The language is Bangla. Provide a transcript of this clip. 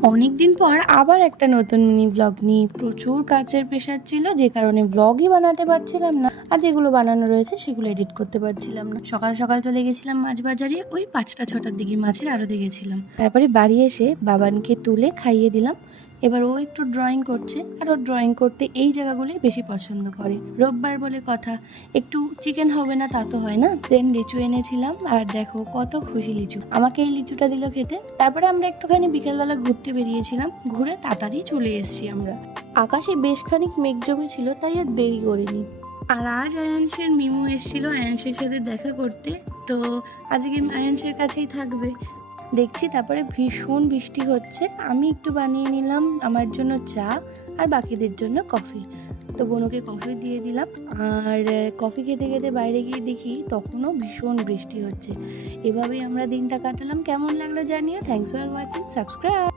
অনেক দিন পর আবার একটা নতুন মিনি ব্লগ নিয়ে প্রচুর কাজের প্রেশার ছিল, যে কারণে ব্লগই বানাতে পারছিলাম না। আর যেগুলো বানানো রয়েছে সেগুলো এডিট করতে পারছিলাম না। সকাল সকাল চলে গেছিলাম মাছ বাজারে, ওই 5টা 6টার দিকে মাছের আড়তে গেছিলাম। তারপরে বাড়ি এসে বাবানকে তুলে খাইয়ে দিলাম। এবার ও একটু ড্রয়িং করছে, আর ও ড্রয়িং করতে এই জায়গাগুলোই বেশি পছন্দ করে। রোববার বলে কথা, একটু চিকেন হবে না তা তো হয় না। দেন লিচু এনেছিলাম, আর দেখো কত খুশি লিচু, আমাকে এই লিচুটা দিল খেতে। তারপরে আমরা একটুখানি বিকেলবেলা ঘুরতে বেরিয়েছিলাম, ঘুরে তাড়াতাড়ি চলে এসেছি আমরা। আকাশে বেশ খানিক মেঘ জমেছিল, তাই আর দেরি করিনি। আর আজ আয়াংশের মিমু এসেছিল আয়াংশের সাথে দেখা করতে, তো আজকে আয়াংশের কাছেই থাকবে দেখছি। তারপরে ভীষণ বৃষ্টি হচ্ছে, আমি একটু বানিয়ে নিলাম আমার জন্য চা, আর বাকিদের জন্য কফি। তো বোনকে কফি দিয়ে দিলাম, আর কফি খেতে খেতে বাইরে গিয়ে দেখি তখনও ভীষণ বৃষ্টি হচ্ছে। এভাবেই আমরা দিনটা কাটালাম। কেমন লাগলো জানিও। Thanks for watching, subscribe.